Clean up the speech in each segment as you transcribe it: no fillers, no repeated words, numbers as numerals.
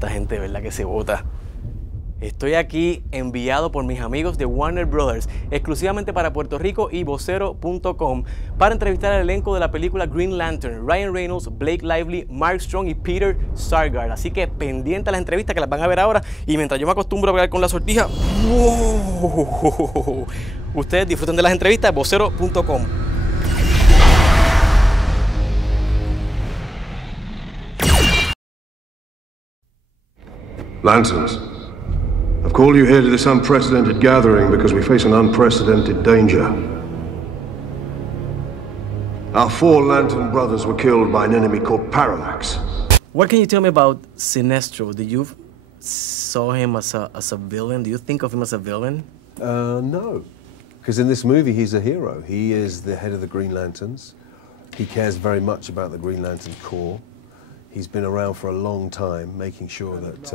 esta gente, ¿verdad? Que se vota. Estoy aquí enviado por mis amigos de Warner Brothers, exclusivamente para Puerto Rico y Vocero.com, para entrevistar al elenco de la película Green Lantern, Ryan Reynolds, Blake Lively, Mark Strong y Peter Sarsgaard. Así que pendiente a las entrevistas que las van a ver ahora, y mientras yo me acostumbro a hablar con la sortija, ¡wow! Ustedes disfruten de las entrevistas de Vocero.com. Lanterns, I've called you here to this unprecedented gathering because we face an unprecedented danger. Our 4 Lantern brothers were killed by an enemy called Parallax. What can you tell me about Sinestro? Did you saw him as a villain? Do you think of him as a villain? No, because in this movie he's a hero. He is the head of the Green Lanterns. He cares very much about the Green Lantern Corps. He's been around for a long time, making sure that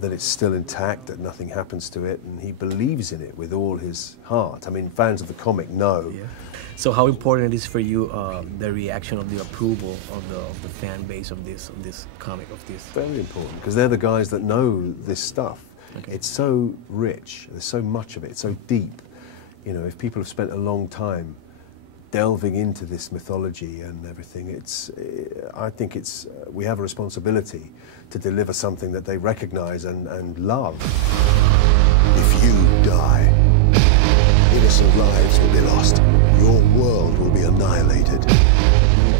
that it's still intact, that nothing happens to it, and he believes in it with all his heart. I mean, fans of the comic know. Yeah. So, how important it is for you the reaction of the approval of the fan base of this comic, of this? Very important, because they're the guys that know this stuff. Okay. It's so rich. There's so much of it. It's so deep. You know, if people have spent a long time delving into this mythology and everything, I think we have a responsibility to deliver something that they recognize and love. If you die, innocent lives will be lost. Your world will be annihilated.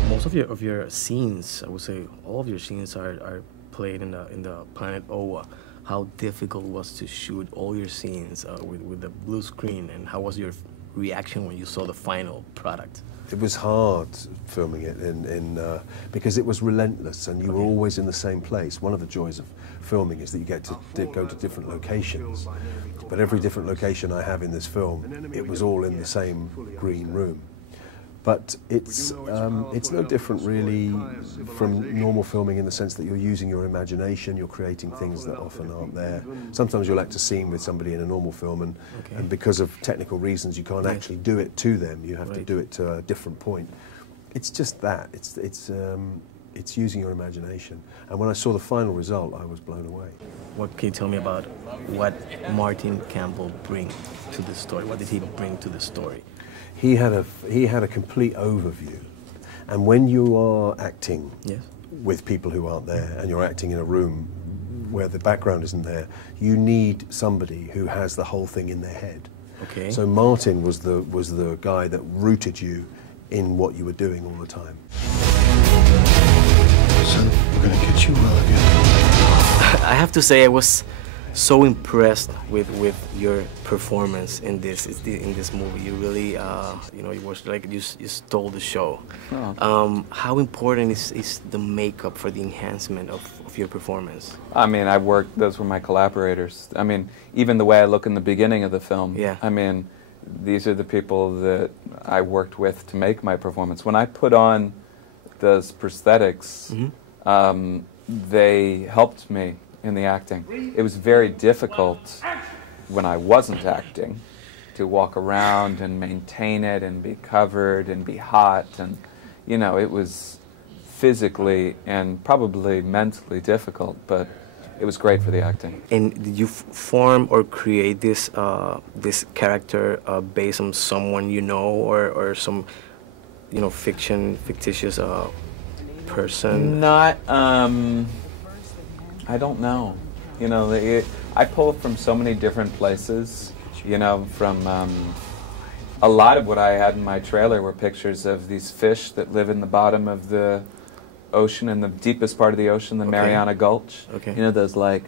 Most of your scenes, I would say, all of your scenes are played in the planet Oa. How difficult was to shoot all your scenes with the blue screen, and how was your reaction when you saw the final product? It was hard filming it because it was relentless and you were always in the same place. One of the joys of filming is that you get to go to different locations. But every different location I have in this film, it was all in the same green room. But it's no different really from normal filming in the sense that you're using your imagination, you're creating things that often aren't there. Sometimes you'll act a scene with somebody in a normal film and because of technical reasons you can't actually do it to them, you have to do it to a different point. It's just that, it's using your imagination. And when I saw the final result, I was blown away. What can you tell me about what Martin Campbell brings to the story? What did he bring to the story? He had a complete overview, and when you are acting with people who aren't there, and you're acting in a room where the background isn't there, you need somebody who has the whole thing in their head. Okay. So Martin was the guy that rooted you in what you were doing all the time. Son, we're gonna get you well again. I have to say I was so impressed with your performance in this movie. You really, you know, it was like you stole the show. Oh. How important is the makeup for the enhancement of your performance? I mean, those were my collaborators. I mean, even the way I look in the beginning of the film, I mean, these are the people that I worked with to make my performance. When I put on those prosthetics, they helped me in the acting. It was very difficult when I wasn't acting to walk around and maintain it and be covered and be hot, and you know, it was physically and probably mentally difficult, but it was great for the acting. And did you form or create this this character based on someone you know, or some, you know, fictitious person? Not I don't know. You know, I pull from so many different places. You know, from a lot of what I had in my trailer were pictures of these fish that live in the bottom of the ocean, in the deepest part of the ocean, the Mariana Gulch. You know, those like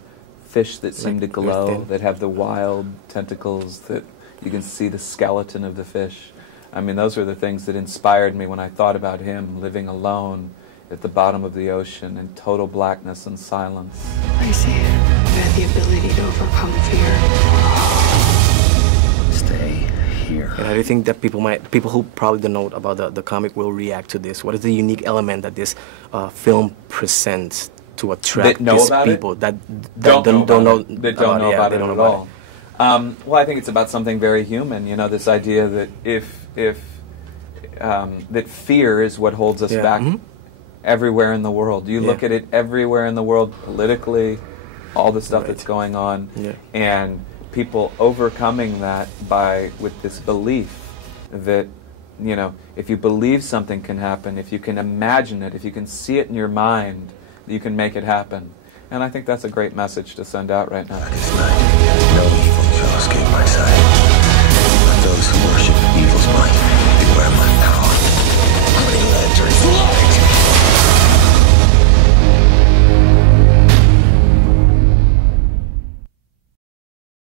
fish that seem to glow, that have the wild tentacles that you can see the skeleton of the fish. I mean, those are the things that inspired me when I thought about him living alone at the bottom of the ocean in total blackness and silence. I see it. You have the ability to overcome fear. Stay here. And how do you think that people who probably don't know about the comic will react to this? What is the unique element that this film presents to attract these people that don't know about it at all? Well, I think it's about something very human. You know, this idea that that fear is what holds us back. everywhere in the world. You look at it everywhere in the world, politically, all the stuff that's going on, and people overcoming that with this belief that, you know, if you believe something can happen, if you can imagine it, if you can see it in your mind, you can make it happen. And I think that's a great message to send out right now. At this night, no evil shall escape my sight.